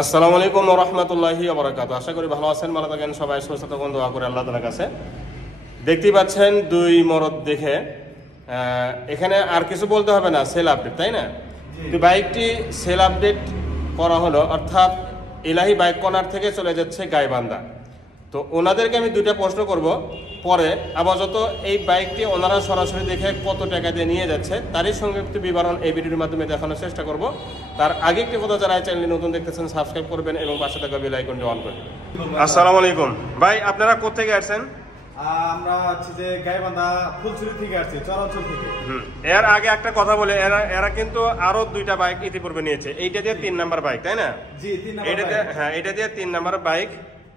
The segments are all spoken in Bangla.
আসসালামু আলাইকুম ওয়া রাহমাতুল্লাহি ওয়া বারাকাতুহু। আশা করি ভালো আছেন, ভালো থাকেন সবাই, সুস্থ থাকুন, দোয়া করে আল্লাহ তাআলার কাছে। দেখতেই পাচ্ছেন দুই মরদ দেখে এখানে আর কিছু বলতে হবে না, সেল আপডেট, তাই না? তো বাইকটি সেল আপডেট করা হলো, অর্থাৎ ইলাহি বাইক কর্নার থেকে চলে যাচ্ছে গাইবান্ধা। তো ওনাদেরকে আমি দুইটা প্রশ্ন করব, পরে আপাতত এই বাইকটি ওনারা সরাসরি দেখে কত টাকা দিয়ে নিয়ে যাচ্ছে তারই সংক্ষিপ্ত বিবরণ এই ভিডিওর মাধ্যমে দেখানোর চেষ্টা করব। তার আগে একটি কথা, যারা চ্যানেলে নতুন দেখতেছেন সাবস্ক্রাইব করবেন এবং পাশে থাকা বেল আইকনটি অন করবেন। আসসালামু আলাইকুম ভাই, আপনারা কোথা থেকে আসছেন? আমরা হচ্ছে যে গাইবান্ধা ফুলছড়ি থেকে আসছি, চরাঞ্চল থেকে। এর আগে একটা কথা বলে, এরা কিন্তু আরো দুইটা বাইক ইতিপূর্বে নিয়েছে। এইটা দিয়ে 3 নাম্বার বাইক, তাই না? জি, 3 নাম্বার। এটা দিয়ে 3 নাম্বার বাইক।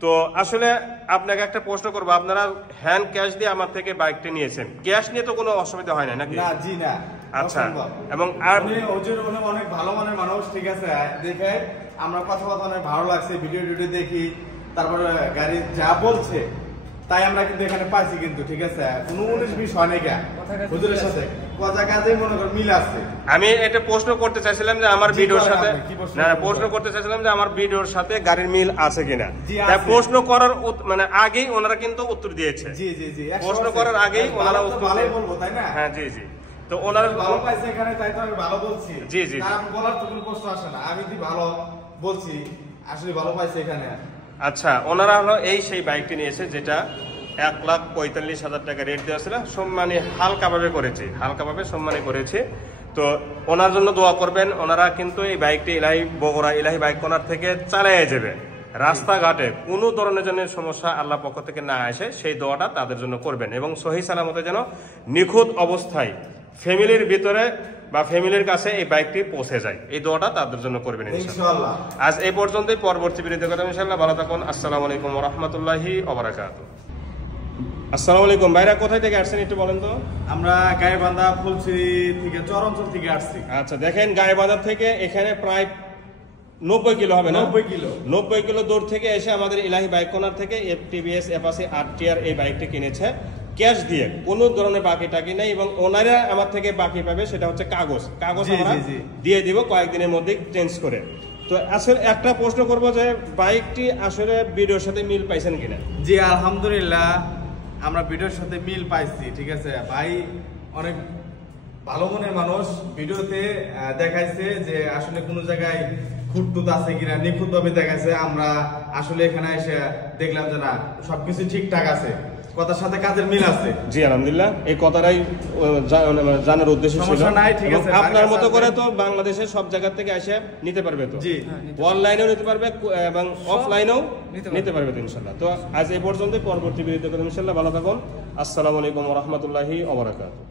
তো আসলে আপনাকে একটা প্রশ্ন করবো, আপনারা হ্যান্ড ক্যাশ দিয়ে আমার থেকে বাইকটা নিয়েছেন, ক্যাশ নিয়ে তো কোনো অসুবিধা হয় না নাকি? না, জি না। আচ্ছা, এবং আর অনেক ভালো মানের মানুষ, ঠিক আছে, দেখে আমরা কথা অনেক ভালো লাগছে, ভিডিও দেখি, তারপরে গাড়ি যা বলছে তাই আমরা কিন্তু এখানে পাইছি, কিন্তু ঠিক আছে, কোনো 19-20 হয় না, হুজুরের সাথে কথা কাজে মনে কর মিল আছে। আমি এটা প্রশ্ন করতে চাইছিলাম যে আমার ভিডিওর সাথে, না প্রশ্ন করতে চাইছিলাম যে আমার ভিডিওর সাথে গাড়ির মিল আছে কিনা। তাই প্রশ্ন করার মানে আগেই ওনারা কিন্তু উত্তর দিয়েছে। জি জি জি, প্রশ্ন করার আগেই ওনারা উত্তর ভালোই বলবো, তাই না? হ্যাঁ, জি জি। তো ওনারা ভালো পাইছে এখানে, তাই তো আমি ভালো বলছি। জি জি, আমি বলার তো কোনো প্রশ্ন আসে না, আমি কি ভালো বলছি, আসলে ভালো পাইছে এখানে। আচ্ছা, ওনারা হলো এই সেই বাইকটি নিয়েছে যেটা 1,45,000 টাকা রেট দেওয়া ছিল, সম্মানী হালকাভাবে সম্মানী করেছে। তো ওনার জন্য দোয়া করবেন। ওনারা কিন্তু এই বাইকটি ইলাহি বগুড়া ইলাহি বাইক কর্নার থেকে চালিয়ে যাবে, রাস্তাঘাটে কোনো ধরনের যেন সমস্যা আল্লাহ পক্ষ থেকে না আসে, সেই দোয়াটা তাদের জন্য করবেন। এবং সহি সালামতে যেন নিখুঁত অবস্থায় ফ্যামিলির ভিতরে বা ফ্যামিলির কাছে এই বাইকটি পৌঁছে যায়, এই দোয়াটা তাদের জন্য করবেন ইনশাআল্লাহ। আজ এই পর্যন্তই, পরবর্তী ভিডিওতে কথা ইনশাআল্লাহ। ভালো থাকুন। আসসালামু আলাইকুম ওয়া রাহমাতুল্লাহি ওয়া বারাকাতুহু। আসসালামু আলাইকুম ভাইরা, কোথায় থেকে আসছেন একটু বলেন তো? আমরা গাইবান্ধা ফুলছড়ি থেকে, চরাঞ্চল থেকে আসছি। আচ্ছা, দেখেন গাইবান্ধা থেকে এখানে প্রায় 90 কিলো হবে না? 90 কিলো দূর থেকে এসে আমাদের ইলাহি বাইক কর্নার থেকে টিভিএস অ্যাপাচি RTR এই বাইকটি কিনেছে ক্যাশ দিয়ে, কোনো ধরনের বাকি টাকি নেই। এবং ওনারা আমার থেকে বাকি পাবে সেটা হচ্ছে কাগজ আমরা দিয়ে দিব কয়েকদিনের মধ্যে চেঞ্জ করে। তো আসলে একটা প্রশ্ন করবো যে বাইকটি আসলে ভিডিওর সাথে মিল পাইছেন কিনা? জি আলহামদুলিল্লাহ, আমরা ভিডিওর সাথে মিল পাইছি, ঠিক আছে। ভাই অনেক ভালো মনের মানুষ, ভিডিওতে দেখাইছে যে আসলে কোনো জায়গায় খুঁতটুত আছে কিনা, নিখুঁত ভাবে দেখাইছে। আমরা আসলে এখানে এসে দেখলাম যে না, সবকিছু ঠিকঠাক আছে, কথার সাথে কাজের মিল আছে। জি আলহামদুলিল্লাহ, এই কথাটাই জানার উদ্দেশ্য ছিল। ঠিক আছে, আপনার মতো করে তো বাংলাদেশের সব জায়গা থেকে এসে নিতে পারবে, তো জি অনলাইনেও নিতে পারবে এবং অফলাইনেও নিতে পারবে তো ইনশাআল্লাহ। তো আজ এই পর্যন্ত, পরবর্তী ভিডিওতে ইনশাআল্লাহ। ভালো থাকুন। আসসালামু আলাইকুম ওয়া রাহমাতুল্লাহি ওয়া বারাকাতুহু।